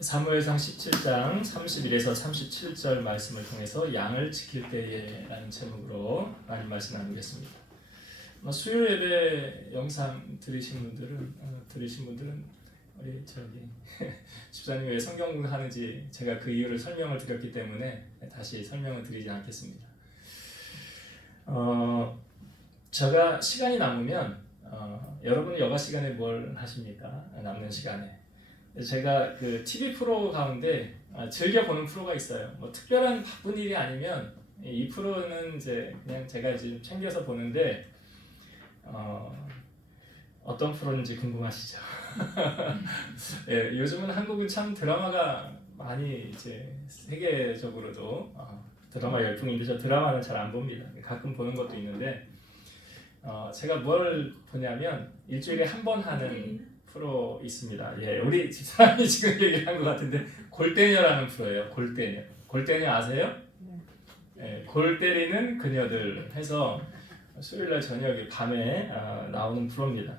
사무엘상 17장 31에서 37절 말씀을 통해서 양을 지킬 때에 라는 제목으로 하나님 말씀 나누겠습니다. 수요 예배 영상 들으신 분들은 우리 집사님이 왜 성경 공부하는지 제가 그 이유를 설명을 드렸기 때문에 다시 설명을 드리지 않겠습니다. 제가 시간이 남으면 여러분 여가 시간에 뭘 하십니까? 남는 시간에 제가 그 TV 프로 가운데 즐겨 보는 프로가 있어요. 뭐 특별한 바쁜 일이 아니면 이 프로는 이제 그냥 제가 지금 챙겨서 보는데 어떤 프로인지 궁금하시죠? 예, 요즘은 한국은 참 드라마가 많이 이제 세계적으로도 드라마 열풍인데 저 드라마는 잘 안 봅니다. 가끔 보는 것도 있는데 제가 뭘 보냐면 일주일에 한 번 하는 프로 있습니다. 예, 우리 집사람이 지금 얘기한 것 같은데 골대녀라는 프로예요. 골대녀. 골대녀 아세요? 예, 골 때리는 그녀들 해서 수요일날 저녁에 밤에 나오는 프로입니다.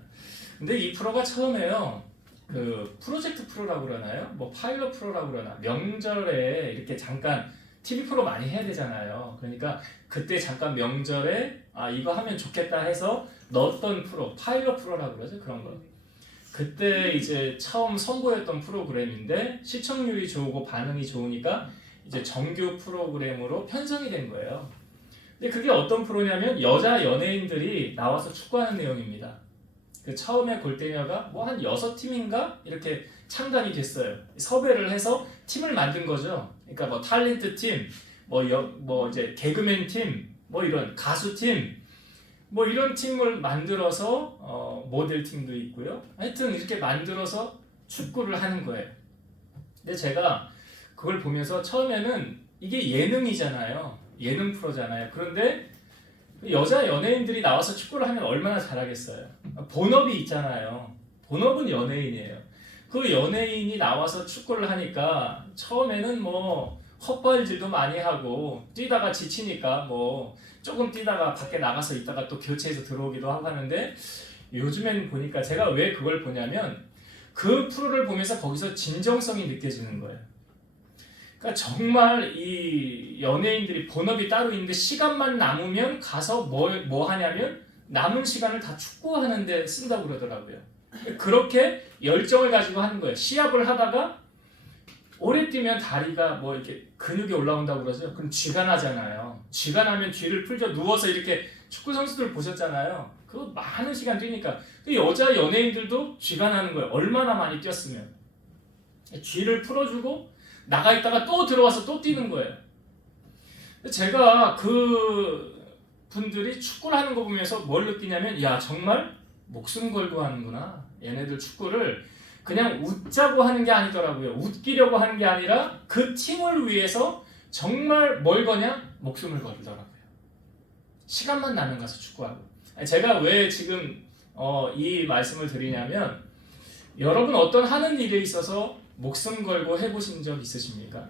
근데 이 프로가 처음에요. 그 프로젝트 프로라고 그러나요? 뭐 파일럿 프로라고 그러나 명절에 이렇게 잠깐 TV 프로 많이 해야 되잖아요. 그러니까 그때 잠깐 명절에 이거 하면 좋겠다 해서 넣었던 프로, 파일럿 프로라고 그러죠. 그런 거. 그때 이제 처음 선보였던 프로그램인데 시청률이 좋고 반응이 좋으니까 이제 정규 프로그램으로 편성이 된 거예요. 근데 그게 어떤 프로냐면 여자 연예인들이 나와서 축구하는 내용입니다. 그 처음에 골대녀가 뭐 한 6팀인가 이렇게 창단이 됐어요. 섭외를 해서 팀을 만든 거죠. 그러니까 뭐 탤런트 팀, 뭐 이제 개그맨 팀, 뭐 이런 가수 팀, 뭐 이런 팀을 만들어서 모델 팀도 있고요. 하여튼 이렇게 만들어서 축구를 하는 거예요. 근데 제가 그걸 보면서 처음에는 이게 예능이잖아요. 예능 프로잖아요. 그런데 여자 연예인들이 나와서 축구를 하면 얼마나 잘하겠어요. 본업이 있잖아요. 본업은 연예인이에요. 그 연예인이 나와서 축구를 하니까 처음에는 뭐 헛발질도 많이 하고 뛰다가 지치니까 뭐 조금 뛰다가 밖에 나가서 있다가 또 교체해서 들어오기도 하고 하는데 요즘엔 보니까 제가 왜 그걸 보냐면 그 프로를 보면서 거기서 진정성이 느껴지는 거예요. 그러니까 정말 이 연예인들이 본업이 따로 있는데 시간만 남으면 가서 뭐 하냐면 남은 시간을 다 축구하는 데 쓴다고 그러더라고요. 그렇게 열정을 가지고 하는 거예요. 시합을 하다가 오래 뛰면 다리가 뭐 이렇게 근육이 올라온다고 그러죠. 그럼 쥐가 나잖아요. 쥐가 나면 쥐를 풀죠. 누워서 이렇게 축구 선수들 보셨잖아요. 그거 많은 시간 뛰니까 여자 연예인들도 쥐가 나는 거예요. 얼마나 많이 뛰었으면 쥐를 풀어주고 나가 있다가 또 들어와서 또 뛰는 거예요. 제가 그 분들이 축구를 하는 거 보면서 뭘 느끼냐면 야 정말 목숨 걸고 하는구나. 얘네들 축구를 그냥 웃자고 하는 게 아니더라고요. 웃기려고 하는 게 아니라 그 팀을 위해서 정말 뭘 거냐? 목숨을 걸더라고요. 시간만 나면 가서 축구하고. 제가 왜 지금 이 말씀을 드리냐면 여러분 어떤 하는 일에 있어서 목숨 걸고 해보신 적 있으십니까?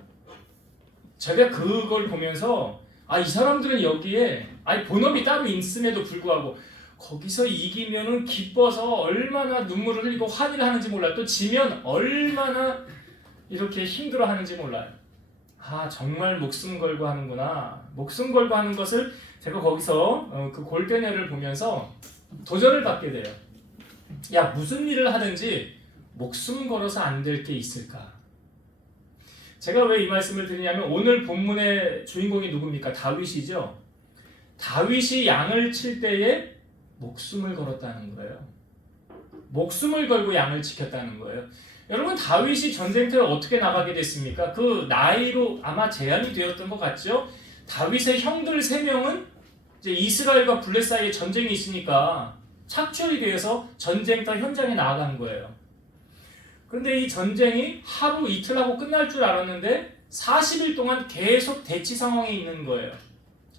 제가 그걸 보면서 이 사람들은 여기에 본업이 따로 있음에도 불구하고 거기서 이기면은 기뻐서 얼마나 눈물을 흘리고 환희를 하는지 몰라요. 또 지면 얼마나 이렇게 힘들어 하는지 몰라요. 정말 목숨 걸고 하는구나. 목숨 걸고 하는 것을 제가 거기서 그 골대녀를 보면서 도전을 받게 돼요. 야 무슨 일을 하든지 목숨 걸어서 안 될 게 있을까? 제가 왜 이 말씀을 드리냐면 오늘 본문의 주인공이 누굽니까? 다윗이죠. 다윗이 양을 칠 때에 목숨을 걸었다는 거예요. 목숨을 걸고 양을 지켰다는 거예요. 여러분 다윗이 전쟁터에 어떻게 나가게 됐습니까? 그 나이로 아마 제한이 되었던 것 같죠? 다윗의 형들 3명은 이제 이스라엘과 블레 사이에 전쟁이 있으니까 착취이 되어서 전쟁터 현장에 나아간 거예요. 그런데 이 전쟁이 하루 이틀 하고 끝날 줄 알았는데 40일 동안 계속 대치 상황에 있는 거예요.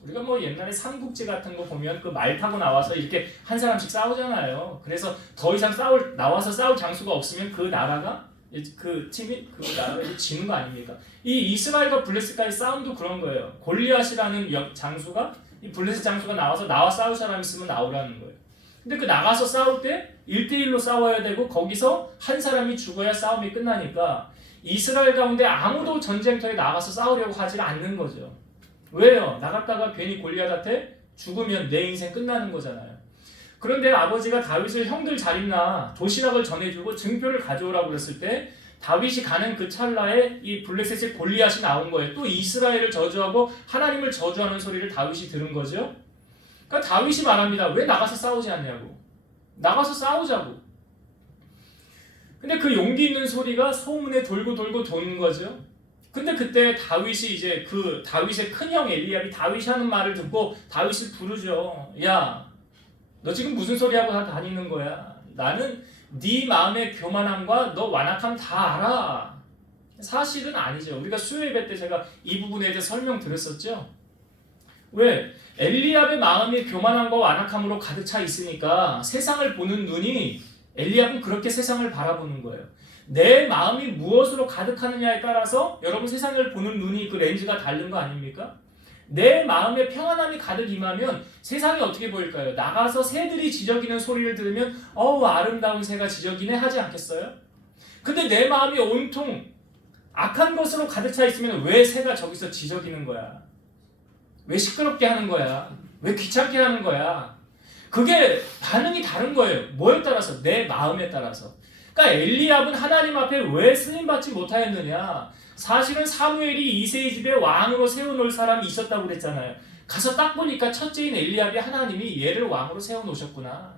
우리가 뭐 옛날에 삼국지 같은 거 보면 그 말 타고 나와서 이렇게 한 사람씩 싸우잖아요. 그래서 더 이상 나와서 싸울 장수가 없으면 그 나라가 그 팀이 그 나라가 지는 거 아닙니까? 이 이스라엘과 블레셋과의 싸움도 그런 거예요. 골리앗이라는 장수가 이 블레셋 장수가 나와 싸울 사람 있으면 나오라는 거예요. 근데 그 나가서 싸울 때 1대1로 싸워야 되고 거기서 한 사람이 죽어야 싸움이 끝나니까 이스라엘 가운데 아무도 전쟁터에 나가서 싸우려고 하지 않는 거죠. 왜요? 나갔다가 괜히 골리앗한테 죽으면 내 인생 끝나는 거잖아요. 그런데 아버지가 다윗을 형들 잘 있나 도시락을 전해주고 증표를 가져오라고 그랬을 때 다윗이 가는 그 찰나에 이 블레셋의 골리앗이 나온 거예요. 또 이스라엘을 저주하고 하나님을 저주하는 소리를 다윗이 들은 거죠. 그러니까 다윗이 말합니다. 왜 나가서 싸우지 않냐고. 나가서 싸우자고. 근데 그 용기 있는 소리가 소문에 돌고 도는 거죠. 근데 그때 다윗이 이제 그 다윗의 큰형 엘리압이 다윗이 하는 말을 듣고 다윗을 부르죠. 야, 너 지금 무슨 소리 하고 다니는 거야? 나는 네 마음의 교만함과 너 완악함 다 알아. 사실은 아니죠. 우리가 수요 예배 때 제가 이 부분에 대해 설명드렸었죠. 왜? 엘리압의 마음이 교만함과 완악함으로 가득 차 있으니까 세상을 보는 눈이 엘리압은 그렇게 세상을 바라보는 거예요. 내 마음이 무엇으로 가득하느냐에 따라서 여러분 세상을 보는 눈이 그 렌즈가 다른 거 아닙니까? 내 마음에 평안함이 가득 임하면 세상이 어떻게 보일까요? 나가서 새들이 지저귀는 소리를 들으면 어우 아름다운 새가 지저귀네 하지 않겠어요? 근데 내 마음이 온통 악한 것으로 가득 차 있으면 왜 새가 저기서 지저귀는 거야? 왜 시끄럽게 하는 거야? 왜 귀찮게 하는 거야? 그게 반응이 다른 거예요. 뭐에 따라서? 내 마음에 따라서. 그러니까 엘리압은 하나님 앞에 왜 쓰임받지 못하였느냐? 사실은 사무엘이 이새의 집에 왕으로 세워놓을 사람이 있었다고 그랬잖아요. 가서 딱 보니까 첫째인 엘리압이 하나님이 얘를 왕으로 세워놓으셨구나.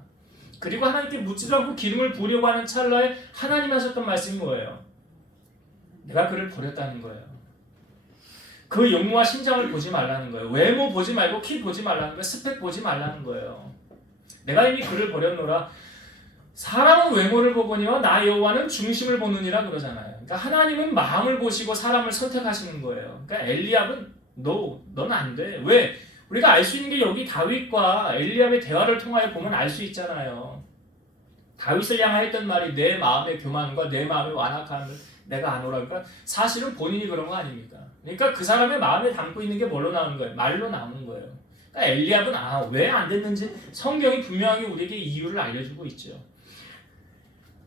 그리고 하나님께 묻지도 않고 기름을 부으려고 하는 찰나에 하나님 하셨던 말씀이 뭐예요? 내가 그를 버렸다는 거예요. 그 용모와 심장을 보지 말라는 거예요. 외모 보지 말고 키 보지 말라는 거예요. 스펙 보지 말라는 거예요. 내가 이미 그를 버렸노라. 사람은 외모를 보거니와 나 여호와는 중심을 보느니라 그러잖아요. 그러니까 하나님은 마음을 보시고 사람을 선택하시는 거예요. 그러니까 엘리압은 넌 안 돼. 왜? 우리가 알 수 있는 게 여기 다윗과 엘리압의 대화를 통하여 보면 알 수 있잖아요. 다윗을 향하여 했던 말이 내 마음의 교만과 내 마음의 완악함을 내가 아노라. 그러니까 사실은 본인이 그런 거 아닙니까? 그러니까 그 사람의 마음에 담고 있는 게 뭘로 나오는 거예요? 말로 나오는 거예요. 그러니까 엘리압은 왜 안 됐는지 성경이 분명하게 우리에게 이유를 알려주고 있죠.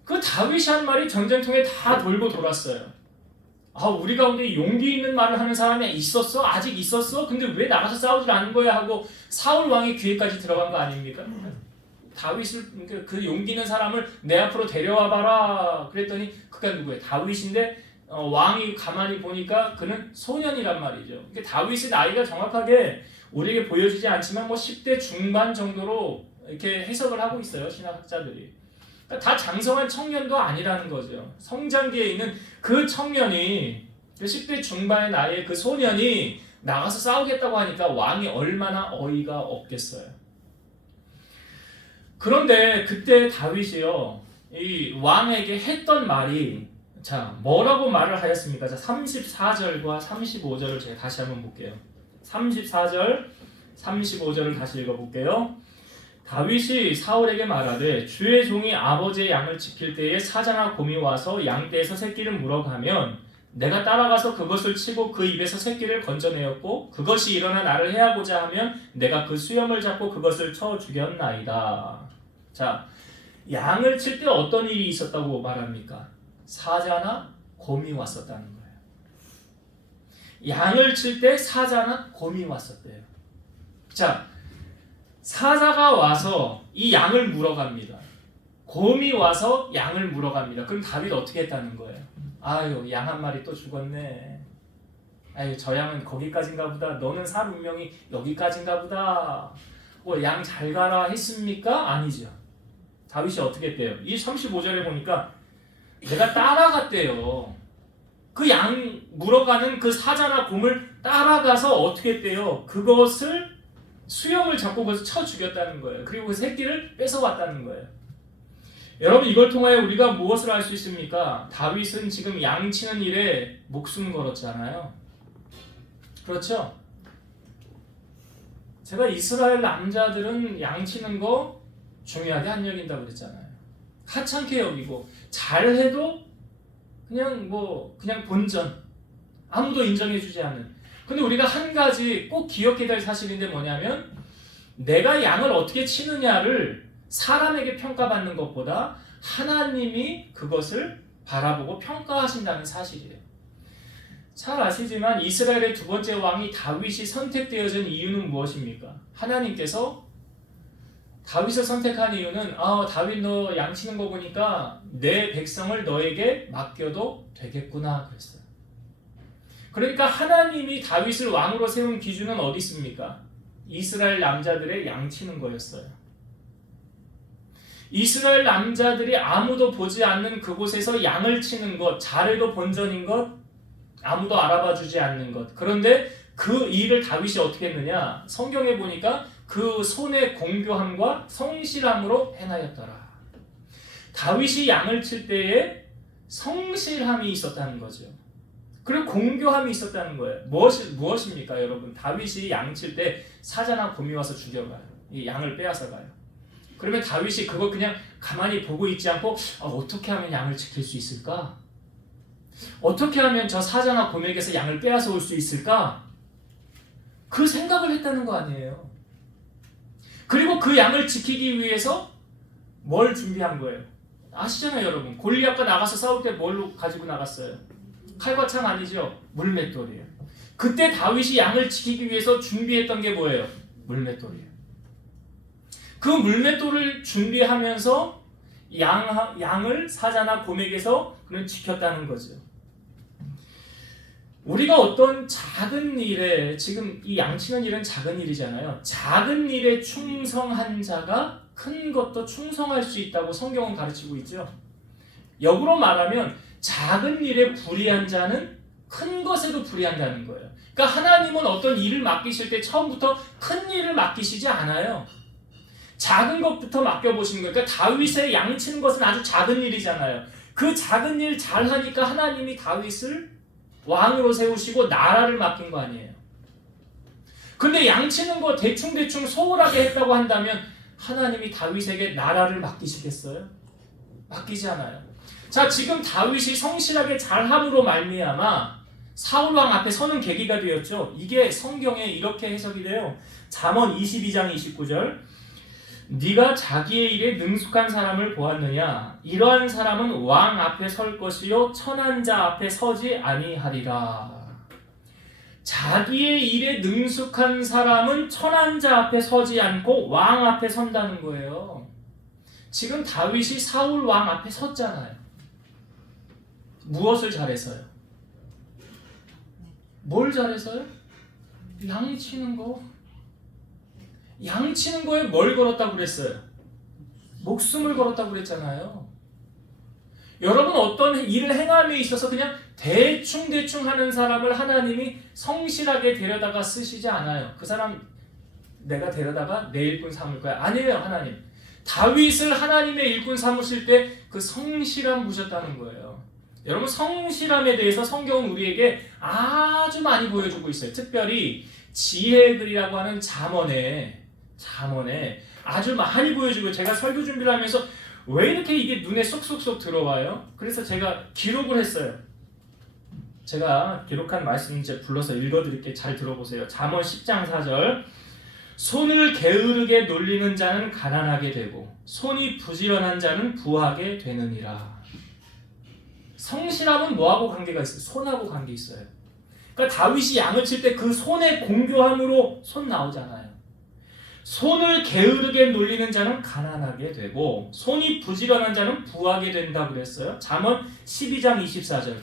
그 다윗이 한 말이 전쟁통에 다 돌고 돌았어요. 우리 가운데 용기 있는 말을 하는 사람이 있었어? 아직 있었어? 근데 왜 나가서 싸우질 않는 거야? 하고 사울 왕의 귀에까지 들어간 거 아닙니까? 다윗을 그 용기 있는 사람을 내 앞으로 데려와 봐라. 그랬더니 그가 누구예요? 다윗인데 왕이 가만히 보니까 그는 소년이란 말이죠. 그러니까 다윗의 나이가 정확하게 우리에게 보여지지 않지만 10대 중반 정도로 이렇게 해석을 하고 있어요. 신학학자들이. 그러니까 다 장성한 청년도 아니라는 거죠. 성장기에 있는 그 청년이 그 10대 중반의 나이에 그 소년이 나가서 싸우겠다고 하니까 왕이 얼마나 어이가 없겠어요. 그런데 그때 다윗이요, 이 왕에게 했던 말이 뭐라고 말을 하였습니까? 34절과 35절을 제가 다시 한번 볼게요. 34절, 35절을 다시 읽어볼게요. 다윗이 사울에게 말하되 주의 종이 아버지의 양을 지킬 때에 사자나 곰이 와서 양떼에서 새끼를 물어가면 내가 따라가서 그것을 치고 그 입에서 새끼를 건져내었고 그것이 일어나 나를 해하고자 하면 내가 그 수염을 잡고 그것을 쳐 죽였나이다. 자, 양을 칠 때 어떤 일이 있었다고 말합니까? 사자나 곰이 왔었다는 거예요. 양을 칠 때 사자나 곰이 왔었대요. 자, 사자가 와서 이 양을 물어갑니다. 곰이 와서 양을 물어갑니다. 그럼 다윗 어떻게 했다는 거예요? 아유, 양 한 마리 또 죽었네. 아유, 저 양은 거기까지인가 보다. 너는 살 운명이 여기까지인가 보다. 양 잘 가라 했습니까? 아니죠. 다윗이 어떻게 했대요? 이 35절에 보니까 내가 따라갔대요. 그 양 물어가는 그 사자나 곰을 따라가서 어떻게 했대요? 그것을 수염을 잡고 그것을 쳐 죽였다는 거예요. 그리고 그 새끼를 뺏어왔다는 거예요. 여러분, 이걸 통하여 우리가 무엇을 알 수 있습니까? 다윗은 지금 양 치는 일에 목숨 걸었잖아요. 그렇죠? 제가 이스라엘 남자들은 양 치는 거 중요하게 안 여긴다고 그랬잖아요. 하찮게 여기고 잘해도 그냥 본전, 아무도 인정해주지 않는. 근데 우리가 한 가지 꼭 기억해야 될 사실인데 뭐냐면 내가 양을 어떻게 치느냐를 사람에게 평가받는 것보다 하나님이 그것을 바라보고 평가하신다는 사실이에요. 잘 아시지만 이스라엘의 두 번째 왕이 다윗이 선택되어진 이유는 무엇입니까? 하나님께서 다윗을 선택한 이유는 다윗 너 양치는 거 보니까 내 백성을 너에게 맡겨도 되겠구나 그랬어요. 그러니까 하나님이 다윗을 왕으로 세운 기준은 어디 있습니까? 이스라엘 남자들의 양치는 거였어요. 이스라엘 남자들이 아무도 보지 않는 그곳에서 양을 치는 것, 자레도 본전인 것, 아무도 알아봐 주지 않는 것. 그런데 그 일을 다윗이 어떻게 했느냐? 성경에 보니까 그 손의 공교함과 성실함으로 행하였더라. 다윗이 양을 칠 때에 성실함이 있었다는 거죠. 그리고 공교함이 있었다는 거예요. 무엇입니까 여러분? 다윗이 양 칠 때 사자나 곰이 와서 죽여가요. 이 양을 빼앗아 가요. 그러면 다윗이 그거 그냥 가만히 보고 있지 않고 어떻게 하면 양을 지킬 수 있을까? 어떻게 하면 저 사자나 곰에게서 양을 빼앗아 올 수 있을까? 그 생각을 했다는 거 아니에요. 그리고 그 양을 지키기 위해서 뭘 준비한 거예요? 아시잖아요 여러분. 골리앗과 나가서 싸울 때 뭘로 가지고 나갔어요? 칼과 창 아니죠? 물맷돌이에요. 그때 다윗이 양을 지키기 위해서 준비했던 게 뭐예요? 물맷돌이에요. 그 물맷돌을 준비하면서 양을 사자나 곰에게서 그는 지켰다는 거죠. 우리가 어떤 작은 일에, 지금 이 양치는 일은 작은 일이잖아요. 작은 일에 충성한 자가 큰 것도 충성할 수 있다고 성경은 가르치고 있죠. 역으로 말하면 작은 일에 불의한 자는 큰 것에도 불의한다는 거예요. 그러니까 하나님은 어떤 일을 맡기실 때 처음부터 큰 일을 맡기시지 않아요. 작은 것부터 맡겨보시는 거예요. 그러니까 다윗의 양치는 것은 아주 작은 일이잖아요. 그 작은 일 잘하니까 하나님이 다윗을 왕으로 세우시고 나라를 맡긴 거 아니에요. 근데 양치는 거 대충 소홀하게 했다고 한다면 하나님이 다윗에게 나라를 맡기시겠어요? 맡기지 않아요. 자, 지금 다윗이 성실하게 잘함으로 말미암아 사울왕 앞에 서는 계기가 되었죠. 이게 성경에 이렇게 해석이 돼요. 잠언 22장 29절 네가 자기의 일에 능숙한 사람을 보았느냐? 이러한 사람은 왕 앞에 설 것이요 천한 자 앞에 서지 아니하리라. 자기의 일에 능숙한 사람은 천한 자 앞에 서지 않고 왕 앞에 선다는 거예요. 지금 다윗이 사울 왕 앞에 섰잖아요. 무엇을 잘해서요? 뭘 잘해서요? 양치는 거. 양치는 거에 뭘 걸었다고 그랬어요? 목숨을 걸었다고 그랬잖아요. 여러분 어떤 일을 행함에 있어서 그냥 대충 하는 사람을 하나님이 성실하게 데려다가 쓰시지 않아요. 그 사람 내가 데려다가 내 일꾼 삼을 거야. 아니에요 하나님. 다윗을 하나님의 일꾼 삼으실 때 그 성실함 보셨다는 거예요. 여러분 성실함에 대해서 성경은 우리에게 아주 많이 보여주고 있어요. 특별히 지혜의 글이라고 하는 잠언에 아주 많이 보여주고 제가 설교 준비를 하면서 왜 이렇게 이게 눈에 쏙쏙쏙 들어와요? 그래서 제가 기록을 했어요. 제가 기록한 말씀 이제 불러서 읽어드릴게요. 잘 들어보세요. 잠언 10장 4절 손을 게으르게 놀리는 자는 가난하게 되고 손이 부지런한 자는 부하게 되느니라. 성실함은 뭐하고 관계가 있어요? 손하고 관계 있어요. 그러니까 다윗이 양을 칠 때 그 손의 공교함으로 손 나오잖아요. 손을 게으르게 놀리는 자는 가난하게 되고 손이 부지런한 자는 부하게 된다 그랬어요. 잠언 12장 24절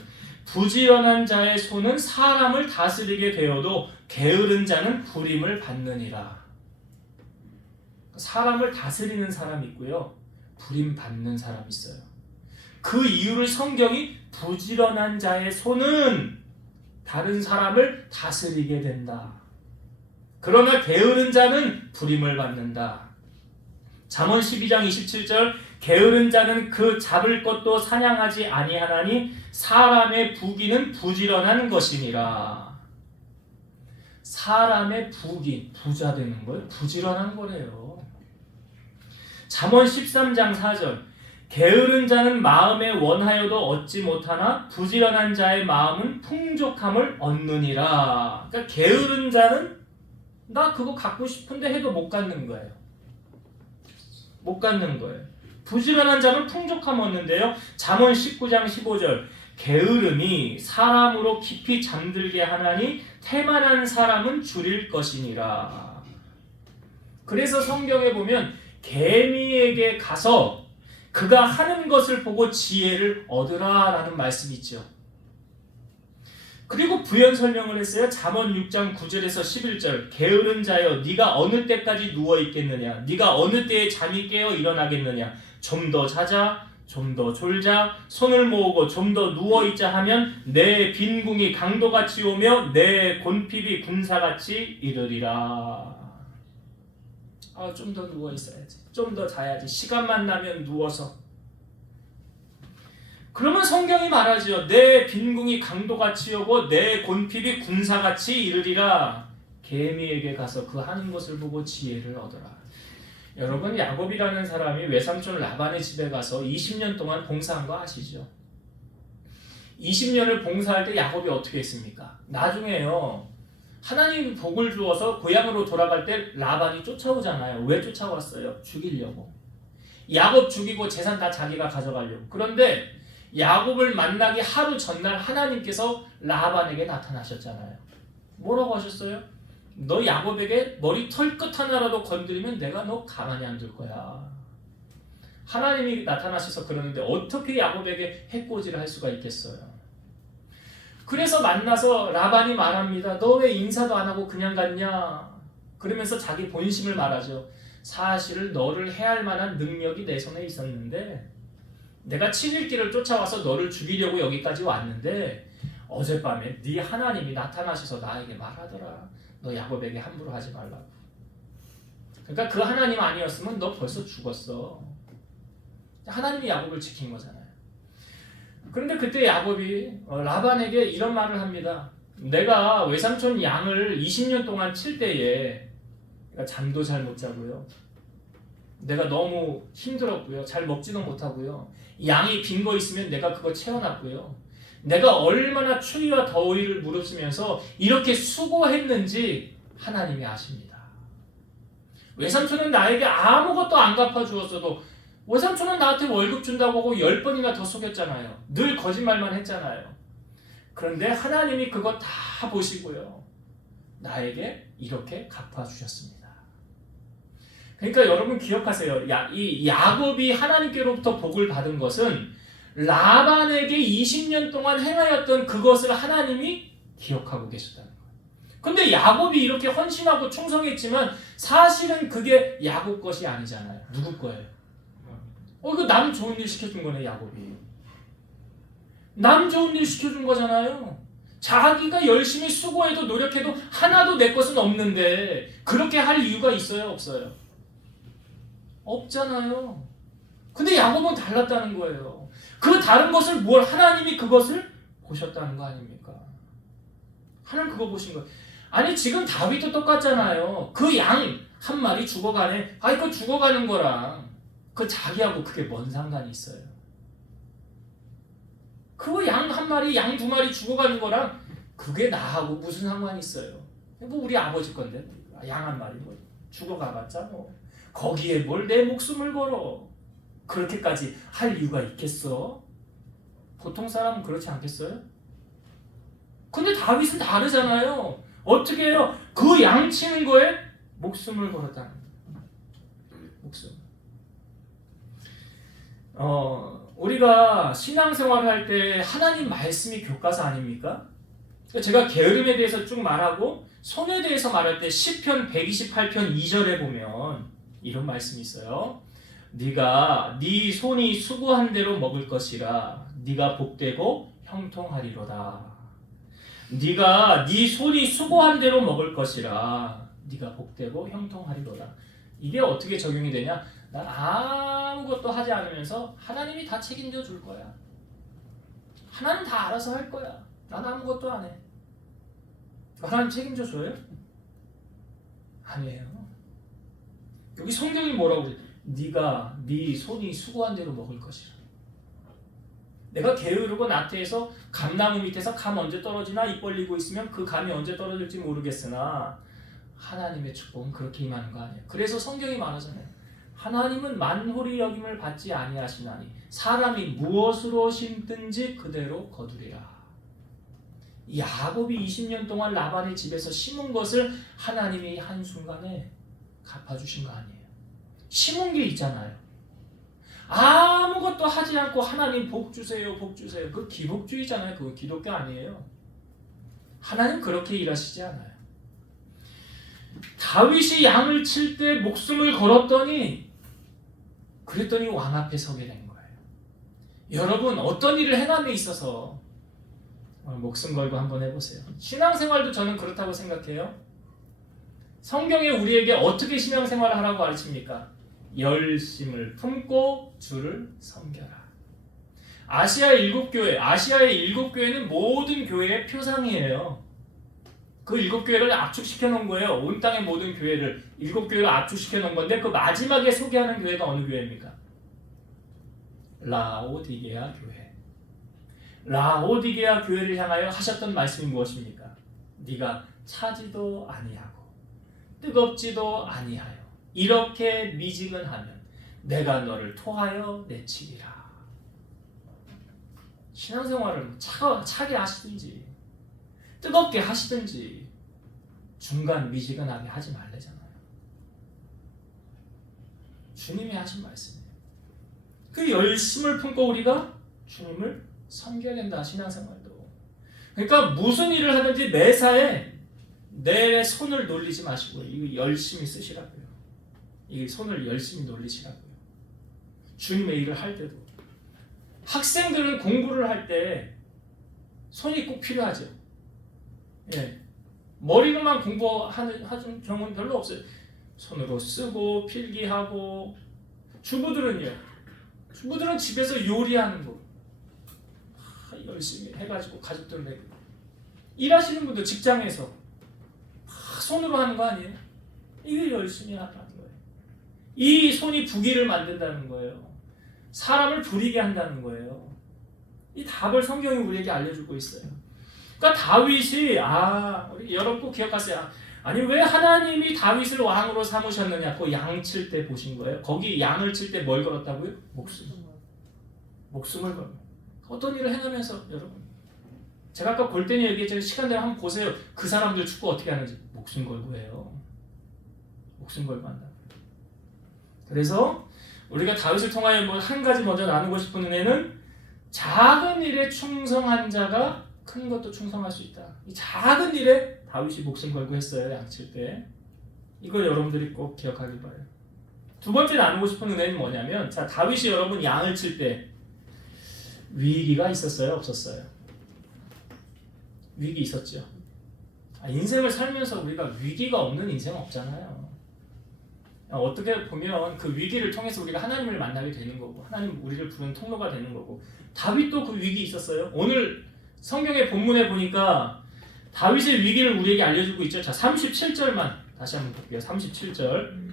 부지런한 자의 손은 사람을 다스리게 되어도 게으른 자는 부림을 받느니라. 사람을 다스리는 사람이 있고요. 부림 받는 사람이 있어요. 그 이유를 성경이 부지런한 자의 손은 다른 사람을 다스리게 된다. 그러나 게으른 자는 부림을 받는다. 잠언 12장 27절 게으른 자는 그 잡을 것도 사냥하지 아니하나니 사람의 부귀는 부지런한 것이니라. 사람의 부귀, 부자 되는 거예요. 부지런한 거래요. 잠언 13장 4절 게으른 자는 마음에 원하여도 얻지 못하나 부지런한 자의 마음은 풍족함을 얻느니라. 그러니까 게으른 자는 나 그거 갖고 싶은데 해도 못 갖는 거예요. 못 갖는 거예요. 부지런한 자는 풍족함 얻는데요. 잠언 19장 15절 게으름이 사람으로 깊이 잠들게 하나니 태만한 사람은 줄일 것이니라. 그래서 성경에 보면 개미에게 가서 그가 하는 것을 보고 지혜를 얻으라 라는 말씀이 있죠. 그리고 부연 설명을 했어요. 잠언 6장 9절에서 11절 게으른 자여 네가 어느 때까지 누워 있겠느냐, 네가 어느 때에 잠이 깨어 일어나겠느냐, 좀 더 자자, 좀 더 졸자, 손을 모으고 좀 더 누워있자 하면 내 빈궁이 강도같이 오며 내 곤핍이 군사같이 이르리라. 좀 더 누워있어야지, 좀 더 자야지, 시간만 나면 누워서. 그러면 성경이 말하지요. 내 빈궁이 강도같이 오고 내 곤핍이 군사같이 이르리라. 개미에게 가서 그 하는 것을 보고 지혜를 얻어라. 여러분, 야곱이라는 사람이 외삼촌 라반의 집에 가서 20년 동안 봉사한 거 아시죠? 20년을 봉사할 때 야곱이 어떻게 했습니까? 나중에요, 하나님이 복을 주어서 고향으로 돌아갈 때 라반이 쫓아오잖아요. 왜 쫓아왔어요? 죽이려고. 야곱 죽이고 재산 다 자기가 가져가려고. 그런데 야곱을 만나기 하루 전날 하나님께서 라반에게 나타나셨잖아요. 뭐라고 하셨어요? 너 야곱에게 머리 털끝 하나라도 건드리면 내가 너 가만히 안 둘 거야. 하나님이 나타나셔서 그러는데 어떻게 야곱에게 해코지를 할 수가 있겠어요? 그래서 만나서 라반이 말합니다. 너 왜 인사도 안 하고 그냥 갔냐? 그러면서 자기 본심을 말하죠. 사실 너를 해할 만한 능력이 내 손에 있었는데 내가 7일 길을 쫓아와서 너를 죽이려고 여기까지 왔는데 어젯밤에 네 하나님이 나타나셔서 나에게 말하더라. 너 야곱에게 함부로 하지 말라고. 그러니까 그 하나님 아니었으면 너 벌써 죽었어. 하나님이 야곱을 지킨 거잖아요. 그런데 그때 야곱이 라반에게 이런 말을 합니다. 내가 외삼촌 양을 20년 동안 칠 때에 잠도 잘 못 자고요. 내가 너무 힘들었고요. 잘 먹지도 못하고요. 양이 빈 거 있으면 내가 그거 채워놨고요. 내가 얼마나 추위와 더위를 무릅쓰면서 이렇게 수고했는지 하나님이 아십니다. 외삼촌은 나에게 아무것도 안 갚아주었어도 외삼촌은 나한테 월급 준다고 하고 10번이나 더 속였잖아요. 늘 거짓말만 했잖아요. 그런데 하나님이 그거 다 보시고요. 나에게 이렇게 갚아주셨습니다. 그러니까 여러분 기억하세요. 이 야곱이 하나님께로부터 복을 받은 것은 라반에게 20년 동안 행하였던 그것을 하나님이 기억하고 계셨다는 거예요. 근데 야곱이 이렇게 헌신하고 충성했지만 사실은 그게 야곱 것이 아니잖아요. 누구 거예요? 그 남 좋은 일 시켜준 거네, 야곱이. 남 좋은 일 시켜준 거잖아요. 자기가 열심히 수고해도 노력해도 하나도 내 것은 없는데 그렇게 할 이유가 있어요, 없어요? 없잖아요. 근데 야곱은 달랐다는 거예요. 그 다른 것을 하나님이 그것을 보셨다는 거 아닙니까? 하나님 그거 보신 거예요. 아니 지금 다윗도 똑같잖아요. 그 양 한 마리 죽어가네. 그 죽어가는 거랑 그 자기하고 그게 뭔 상관이 있어요? 그 양 한 마리, 양 두 마리 죽어가는 거랑 그게 나하고 무슨 상관이 있어요? 우리 아버지 건데 양 한 마리 죽어가봤자 거기에 뭘 내 목숨을 걸어. 그렇게까지 할 이유가 있겠어? 보통 사람은 그렇지 않겠어요? 근데 다윗은 다르잖아요. 어떻게 해요? 그 양 치는 거에 목숨을 걸었다는 거예요. 목숨. 우리가 신앙생활을 할 때 하나님 말씀이 교과서 아닙니까? 제가 게으름에 대해서 쭉 말하고 손에 대해서 말할 때 시편 128편 2절에 보면 이런 말씀이 있어요. 네가 네 손이 수고한 대로 먹을 것이라 네가 복되고 형통하리로다. 네가 네 손이 수고한 대로 먹을 것이라 네가 복되고 형통하리로다. 이게 어떻게 적용이 되냐? 난 아무것도 하지 않으면서 하나님이 다 책임져 줄 거야. 하나님 다 알아서 할 거야. 난 아무것도 안 해. 하나님 책임져 줘요? 아니에요. 여기 성경이 뭐라고 그래? 네가 네 손이 수고한 대로 먹을 것이라. 내가 게으르고 나태해서 감나무 밑에서 감 언제 떨어지나 입 벌리고 있으면 그 감이 언제 떨어질지 모르겠으나 하나님의 축복은 그렇게 임하는 거 아니에요. 그래서 성경이 말하잖아요. 하나님은 만홀히 여김을 받지 아니하시나니 사람이 무엇으로 심든지 그대로 거두리라. 야곱이 20년 동안 라반의 집에서 심은 것을 하나님이 한순간에 갚아주신 거 아니에요. 심은 게 있잖아요. 아무것도 하지 않고 하나님 복 주세요, 복 주세요. 그거 기복주의잖아요. 그거 기독교 아니에요. 하나님 그렇게 일하시지 않아요. 다윗이 양을 칠 때 목숨을 걸었더니 그랬더니 왕 앞에 서게 된 거예요. 여러분 어떤 일을 행함에 있어서 목숨 걸고 한번 해보세요. 신앙생활도 저는 그렇다고 생각해요. 성경에 우리에게 어떻게 신앙생활을 하라고 가르칩니까? 열심을 품고 주를 섬겨라. 아시아의 7교회, 아시아의 7교회는 모든 교회의 표상이에요. 그 7교회를 압축시켜 놓은 거예요. 온 땅의 모든 교회를 7교회를 압축시켜 놓은 건데 그 마지막에 소개하는 교회가 어느 교회입니까? 라오디게아 교회. 라오디게아 교회를 향하여 하셨던 말씀이 무엇입니까? 네가 차지도 아니하고 뜨겁지도 아니하여 이렇게 미지근하면 내가 너를 토하여 내치리라. 신앙생활을 차게 하시든지 뜨겁게 하시든지 중간 미지근하게 하지 말래잖아요. 주님이 하신 말씀이에요. 그 열심을 품고 우리가 주님을 섬겨야 된다. 신앙생활도. 그러니까 무슨 일을 하든지 매사에 내 손을 놀리지 마시고 이거 열심히 쓰시라고요. 이 손을 열심히 놀리시라고요. 주님의 일을 할 때도. 학생들은 공부를 할 때 손이 꼭 필요하죠. 예. 머리로만 공부하는 경우는 별로 없어요. 손으로 쓰고 필기하고. 주부들은요. 주부들은 집에서 요리하는 거 열심히 해가지고 가족들 먹이고. 일하시는 분들 직장에서 손으로 하는 거 아니에요? 이게 열심히 하는 거예요. 이 손이 부귀를 만든다는 거예요. 사람을 부리게 한다는 거예요. 이 답을 성경이 우리에게 알려주고 있어요. 그러니까 다윗이 우리 여러분 꼭 기억하세요. 아니 왜 하나님이 다윗을 왕으로 삼으셨느냐? 그 양 칠 때 보신 거예요. 거기 양을 칠 때 뭘 걸었다고요? 목숨을 걸고. 어떤 일을 행하면서 여러분 제가 아까 골대니 얘기했잖아요. 시간 되면 한번 보세요. 그 사람들 축구 어떻게 하는지 목숨 걸고 해요. 목숨 걸고 한다. 그래서 우리가 다윗을 통하여 한 가지 먼저 나누고 싶은 은혜는 작은 일에 충성한 자가 큰 것도 충성할 수 있다. 이 작은 일에 다윗이 목숨 걸고 했어요. 양칠 때. 이걸 여러분들이 꼭 기억하길 바라요. 두 번째 나누고 싶은 은혜는 뭐냐면 다윗이 여러분 양을 칠 때 위기가 있었어요? 없었어요? 위기 있었죠. 인생을 살면서 우리가 위기가 없는 인생은 없잖아요. 어떻게 보면 그 위기를 통해서 우리가 하나님을 만나게 되는 거고 하나님 우리를 부르는 통로가 되는 거고 다윗도 그 위기 있었어요. 오늘 성경의 본문에 보니까 다윗의 위기를 우리에게 알려주고 있죠. 자, 37절만 다시 한번 볼게요. 37절.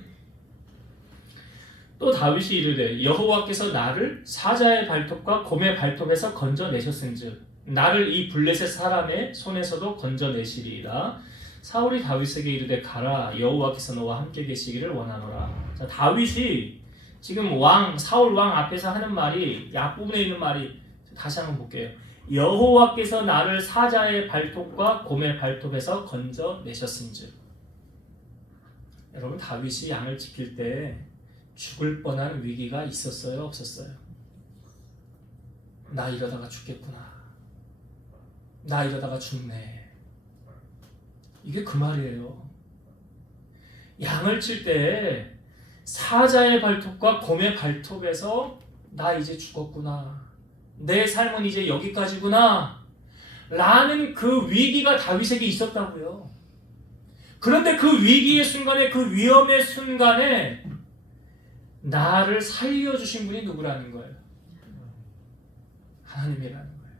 또 다윗이 이르되 여호와께서 나를 사자의 발톱과 곰의 발톱에서 건져내셨은즉 나를 이 블레셋 사람의 손에서도 건져내시리이다. 사울이 다윗에게 이르되 가라 여호와께서 너와 함께 계시기를 원하노라. 자, 다윗이 지금 사울 왕 앞에서 하는 말이 앞부분에 있는 말이 다시 한번 볼게요. 여호와께서 나를 사자의 발톱과 곰의 발톱에서 건져내셨은즉. 여러분 다윗이 양을 지킬 때 죽을 뻔한 위기가 있었어요? 없었어요? 나 이러다가 죽겠구나. 나 이러다가 죽네. 이게 그 말이에요. 양을 칠 때 사자의 발톱과 곰의 발톱에서 나 이제 죽었구나. 내 삶은 이제 여기까지구나. 라는 그 위기가 다윗에게 있었다고요. 그런데 그 위기의 순간에 그 위험의 순간에 나를 살려주신 분이 누구라는 거예요? 하나님이라는 거예요.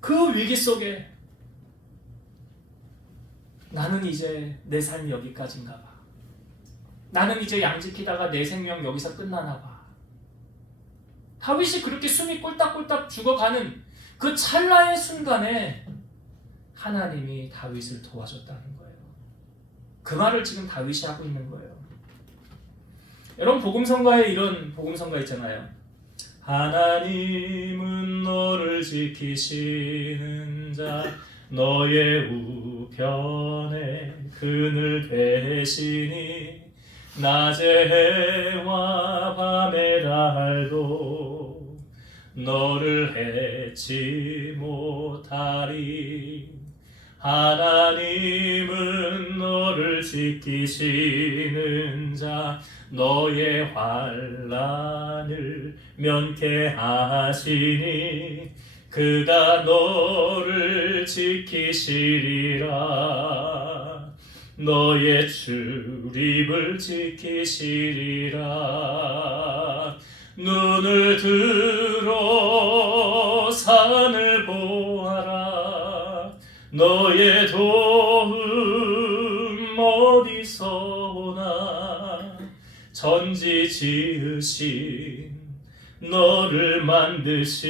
그 위기 속에 나는 이제 내 삶이 여기까지인가 봐. 나는 이제 양 지키다가 내 생명 여기서 끝나나 봐. 다윗이 그렇게 숨이 꼴딱꼴딱 죽어가는 그 찰나의 순간에 하나님이 다윗을 도와줬다는 거예요. 그 말을 지금 다윗이 하고 있는 거예요. 여러분 복음성가에 이런 복음성가 있잖아요. 하나님은 너를 지키시는 자 너의 우편에 그늘 되시니 낮의 해와 밤의 달도 너를 해치 못하리. 하나님은 너를 지키시는 자 너의 환난을 면케하시니 그가 너를 지키시리라. 너의 출입을 지키시리라. 눈을 들어 산을 보아라. 너의 도움 어디서 오나. 천지 지으신 너를 만드신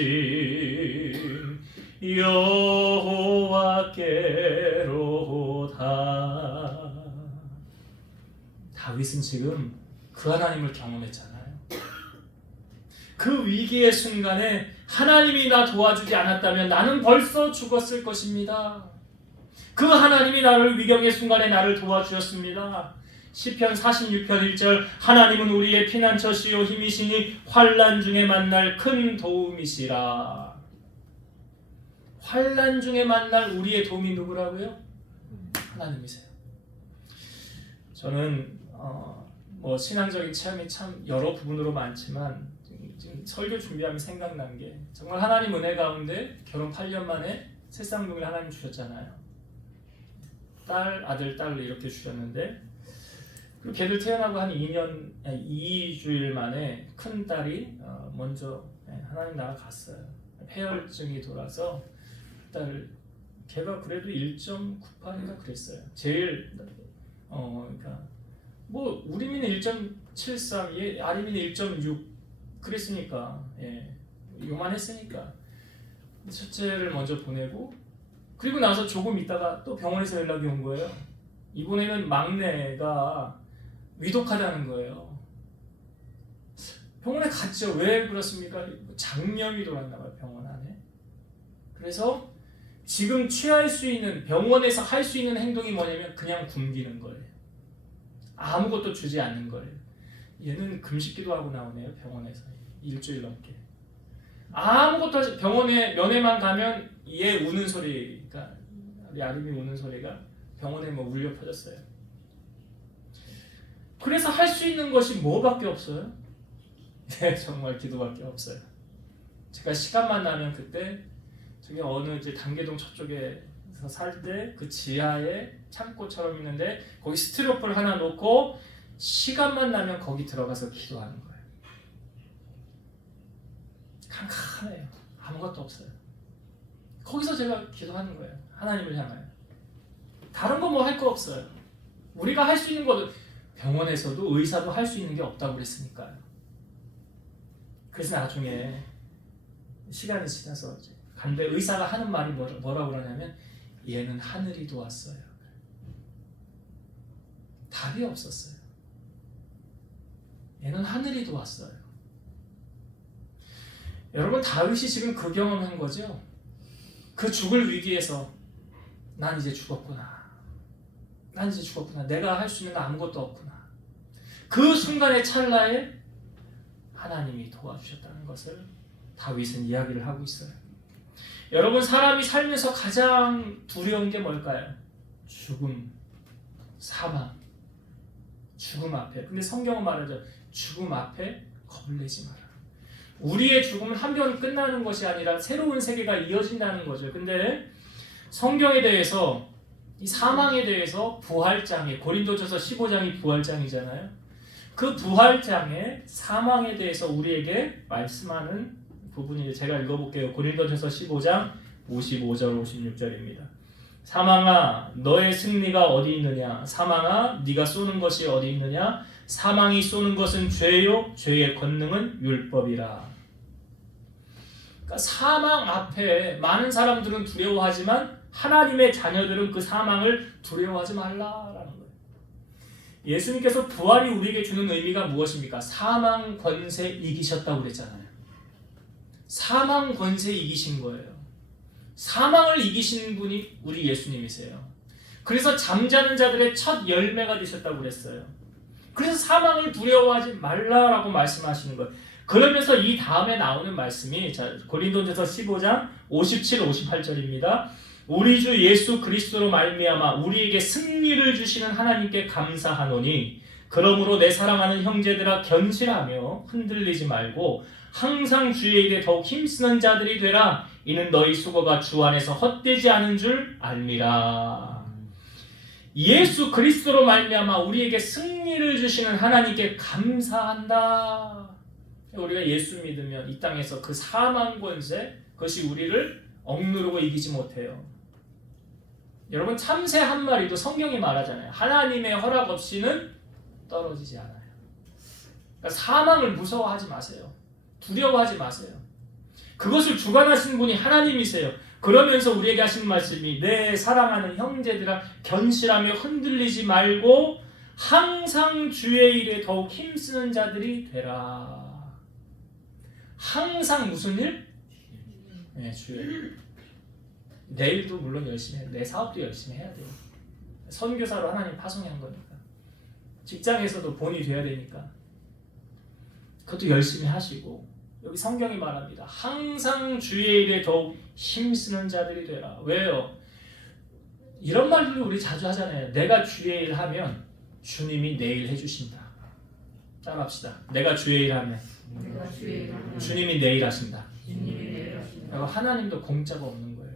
여호와께로다. 다윗은 지금 그 하나님을 경험했잖아요. 그 위기의 순간에 하나님이 나 도와주지 않았다면 나는 벌써 죽었을 것입니다. 그 하나님이 나를 위경의 순간에 나를 도와주셨습니다. 시편 46편 1절 하나님은 우리의 피난처시요 힘이시니 환난 중에 만날 큰 도움이시라. 환난 중에 만날 우리의 도움이 누구라고요? 하나님이세요. 저는 신앙적인 체험이 참 여러 부분으로 많지만 지금 설교 준비하면 생각난 게 정말 하나님 은혜 가운데 결혼 8년 만에 새 쌍둥이를 하나님 주셨잖아요. 딸, 아들, 딸을 이렇게 주셨는데 그리고 걔들 태어나고 한 2주일 만에 큰 딸이 먼저 하나님 나라 갔어요. 폐혈증이 돌아서 딸 걔가 그래도 1.98인가 그랬어요. 제일 그러니까 뭐 우리미는 1.73, 아리미는 1.6 그랬으니까 요만했으니까 첫째를 먼저 보내고 그리고 나서 조금 있다가 또 병원에서 연락이 온 거예요. 이번에는 막내가 위독하다는 거예요. 병원에 갔죠. 왜 그렇습니까? 장염이 돌았나 봐요, 병원 안에. 그래서 지금 취할 수 있는, 병원에서 할 수 있는 행동이 뭐냐면 그냥 굶기는 거예요. 아무것도 주지 않는 거예요. 얘는 금식기도 하고 나오네요, 병원에서. 일주일 넘게. 아무것도 하지, 병원에 면회만 가면 얘 우는 소리, 그러니까 우리 아름이 우는 소리가 병원에 뭐 울려 퍼졌어요. 그래서 할 수 있는 것이 뭐밖에 없어요? 네, 정말 기도밖에 없어요. 제가 시간만 나면 그때 저기 어느 이제 단계동 저쪽에서 살 때 그 지하에 창고처럼 있는데 거기 스티로폴 하나 놓고 시간만 나면 거기 들어가서 기도하는 거예요. 캄캄해요. 아무것도 없어요. 거기서 제가 기도하는 거예요. 하나님을 향하여. 다른 거 뭐 할 거 없어요. 우리가 할 수 있는 것도 병원에서도 의사도 할 수 있는 게 없다고 그랬으니까요. 그래서 나중에 시간이 지나서 간데 의사가 하는 말이 뭐라고 그러냐면 얘는 하늘이 도왔어요. 답이 없었어요. 얘는 하늘이 도왔어요. 여러분 다윗이 지금 그 경험한 거죠. 그 죽을 위기에서 난 이제 죽었구나. 난 이제 죽었구나. 내가 할 수 있는 거 아무것도 없구나. 그 순간의 찰나에 하나님이 도와주셨다는 것을 다윗은 이야기를 하고 있어요. 여러분 사람이 살면서 가장 두려운 게 뭘까요? 죽음, 사망, 죽음 앞에. 근데 성경은 말하죠. 죽음 앞에 겁을 내지 마라. 우리의 죽음은 한 번 끝나는 것이 아니라 새로운 세계가 이어진다는 거죠. 근데 성경에 대해서 이 사망에 대해서 부활장에, 고린도전서 15장이 부활장이잖아요. 그 부활장에 사망에 대해서 우리에게 말씀하는 부분이 제가 읽어볼게요. 고린도전서 15장 55절 56절입니다. 사망아 너의 승리가 어디 있느냐? 사망아 네가 쏘는 것이 어디 있느냐? 사망이 쏘는 것은 죄요 죄의 권능은 율법이라. 그러니까 사망 앞에 많은 사람들은 두려워하지만 하나님의 자녀들은 그 사망을 두려워하지 말라라는 거예요. 예수님께서 부활이 우리에게 주는 의미가 무엇입니까? 사망 권세 이기셨다고 그랬잖아요. 사망 권세 이기신 거예요. 사망을 이기신 분이 우리 예수님이세요. 그래서 잠자는 자들의 첫 열매가 되셨다고 그랬어요. 그래서 사망을 두려워하지 말라라고 말씀하시는 거예요. 그러면서 이 다음에 나오는 말씀이 고린도전서 15장 57, 58절입니다. 우리 주 예수 그리스도로 말미암아 우리에게 승리를 주시는 하나님께 감사하노니 그러므로 내 사랑하는 형제들아 견실하며 흔들리지 말고 항상 주의 일에 더욱 힘쓰는 자들이 되라. 이는 너희 수고가 주 안에서 헛되지 않은 줄 알미라. 예수 그리스도로 말미암아 우리에게 승리를 주시는 하나님께 감사한다. 우리가 예수 믿으면 이 땅에서 그 사망 권세, 그것이 우리를 억누르고 이기지 못해요. 여러분, 참새 한 마리도 성경이 말하잖아요. 하나님의 허락 없이는 떨어지지 않아요. 그러니까 사망을 무서워하지 마세요. 두려워하지 마세요. 그것을 주관하시는 분이 하나님이세요. 그러면서 우리에게 하시는 말씀이 내 사랑하는 형제들아 견실하며 흔들리지 말고 항상 주의 일에 더욱 힘쓰는 자들이 되라. 항상 무슨 일? 네, 주의 일. 내일도 물론 열심히 해요. 내 사업도 열심히 해야 돼요. 선교사로 하나님 파송한 거니까. 직장에서도 본이 돼야 되니까. 그것도 열심히 하시고. 여기 성경이 말합니다. 항상 주의 일에 더욱 힘쓰는 자들이 되라. 왜요? 이런 말들을 우리 자주 하잖아요. 내가 주의 일 하면 주님이 내 일 해주신다. 따라합시다. 내가 주의 일 하면 주님이 내 일 하신다. 하나님도 공짜가 없는 거예요.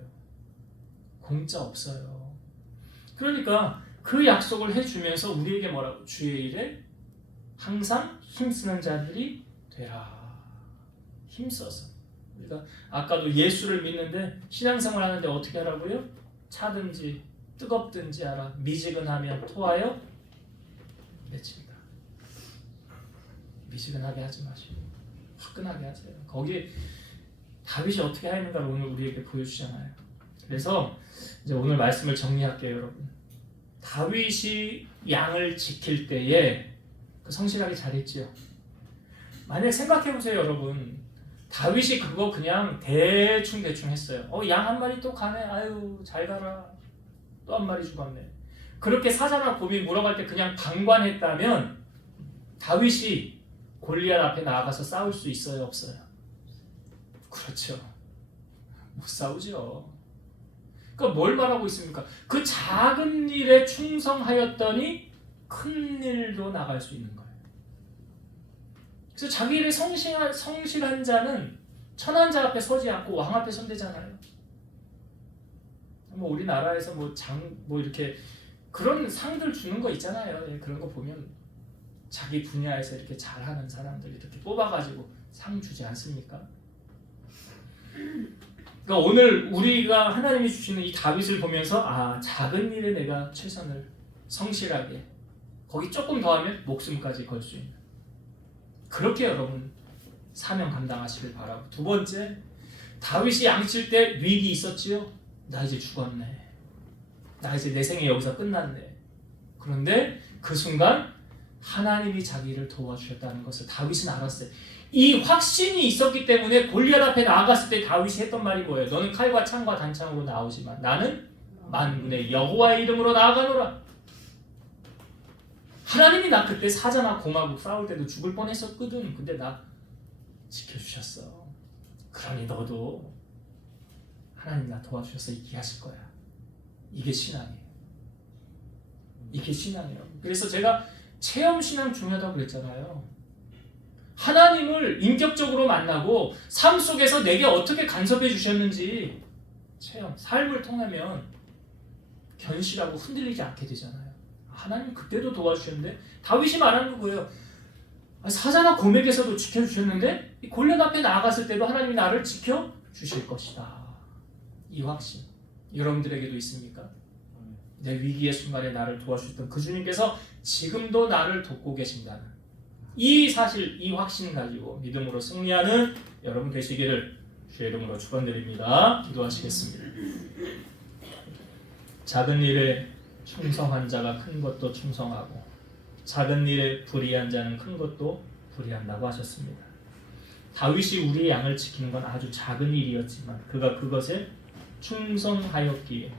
공짜 없어요. 그러니까 그 약속을 해주면서 우리에게 뭐라고? 주의 일에 항상 힘쓰는 자들이 되라. 힘써서. 우리가 아까도 예수를 믿는데 신앙생활 하는데 어떻게 하라고요? 차든지 뜨겁든지 하라. 미지근하면 토하여 맺힌다. 미지근하게 하지 마시고 화끈하게 하세요. 거기에 다윗이 어떻게 하는가를 오늘 우리에게 보여주잖아요. 그래서 이제 오늘 말씀을 정리할게요, 여러분. 다윗이 양을 지킬 때에 성실하게 잘했지요. 만약 생각해보세요, 여러분. 다윗이 그거 그냥 대충 했어요. 양 한 마리 또 가네. 아유, 잘 가라. 또 한 마리 죽었네. 그렇게 사자나 곰이 물어갈 때 그냥 방관했다면 다윗이 골리앗 앞에 나아가서 싸울 수 있어요, 없어요? 그렇죠. 못 싸우죠. 그러니까 뭘 말하고 있습니까? 그 작은 일에 충성하였더니 큰 일도 나갈 수 있는 거예요. 그래서 자기 일에 성실한 자는 천한 자 앞에 서지 않고 왕 앞에 선대잖아요. 뭐 우리나라에서 뭐 이렇게 그런 상들 주는 거 있잖아요. 그런 거 보면 자기 분야에서 이렇게 잘하는 사람들 이렇게 뽑아가지고 상 주지 않습니까? 그러니까 오늘 우리가 하나님이 주시는 이 다윗을 보면서 작은 일에 내가 최선을 성실하게 거기 조금 더하면 목숨까지 걸 수 있는 그렇게 여러분 사명 감당하시길 바라고. 두 번째, 다윗이 양칠 때 위기 있었지요. 나 이제 죽었네. 나 이제 내 생이 여기서 끝났네. 그런데 그 순간 하나님이 자기를 도와주셨다는 것을 다윗은 알았어요. 이 확신이 있었기 때문에 골리앗 앞에 나아갔을 때 다윗이 했던 말이 뭐예요? 너는 칼과 창과 단창으로 나오지만 나는 만군의 여호와의 이름으로 나아가노라. 하나님이 나 그때 사자나 곰하고 싸울 때도 죽을 뻔했었거든. 근데 나 지켜주셨어. 그러니 너도 하나님 나 도와주셔서 이기게 하실 거야. 이게 신앙이에요. 이게 신앙이에요. 그래서 제가 체험신앙 중요하다고 그랬잖아요. 하나님을 인격적으로 만나고 삶 속에서 내게 어떻게 간섭해 주셨는지 체험, 삶을 통하면 견실하고 흔들리지 않게 되잖아요. 하나님 그때도 도와주셨는데 다윗이 말하는 거예요. 사자나 곰에게서도 지켜주셨는데 골리앗 앞에 나아갔을 때도 하나님이 나를 지켜주실 것이다. 이 확신 여러분들에게도 있습니까? 내 위기의 순간에 나를 도와주셨던 그 주님께서 지금도 나를 돕고 계신다는 이 사실, 이 확신 가지고 믿음으로 승리하는 여러분 되시기를 주의 이름으로 축원드립니다. 기도하시겠습니다. 작은 일에 충성한 자가 큰 것도 충성하고 작은 일에 불의한 자는 큰 것도 불의한다고 하셨습니다. 다윗이 우리의 양을 지키는 건 아주 작은 일이었지만 그가 그것에 충성하였기에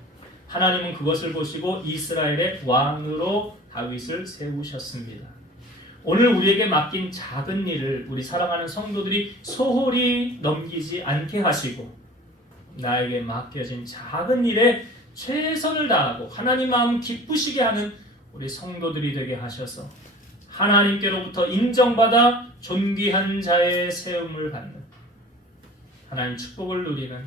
하나님은 그것을 보시고 이스라엘의 왕으로 다윗을 세우셨습니다. 오늘 우리에게 맡긴 작은 일을 우리 사랑하는 성도들이 소홀히 넘기지 않게 하시고 나에게 맡겨진 작은 일에 최선을 다하고 하나님 마음 기쁘시게 하는 우리 성도들이 되게 하셔서 하나님께로부터 인정받아 존귀한 자의 세움을 받는 하나님 축복을 누리는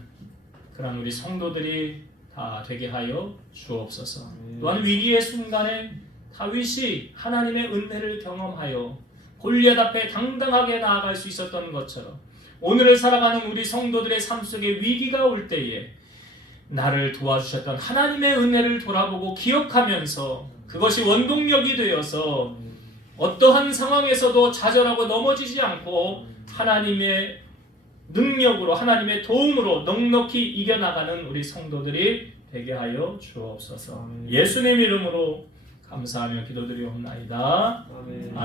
그런 우리 성도들이 다 되게 하여 주옵소서. 또한 위기의 순간에 다윗이 하나님의 은혜를 경험하여 골리앗 앞에 당당하게 나아갈 수 있었던 것처럼 오늘을 살아가는 우리 성도들의 삶 속에 위기가 올 때에 나를 도와주셨던 하나님의 은혜를 돌아보고 기억하면서 그것이 원동력이 되어서 어떠한 상황에서도 좌절하고 넘어지지 않고 하나님의 능력으로 하나님의 도움으로 넉넉히 이겨나가는 우리 성도들이 되게 하여 주옵소서. 예수님 이름으로 감사하며 기도드리옵나이다. 아멘.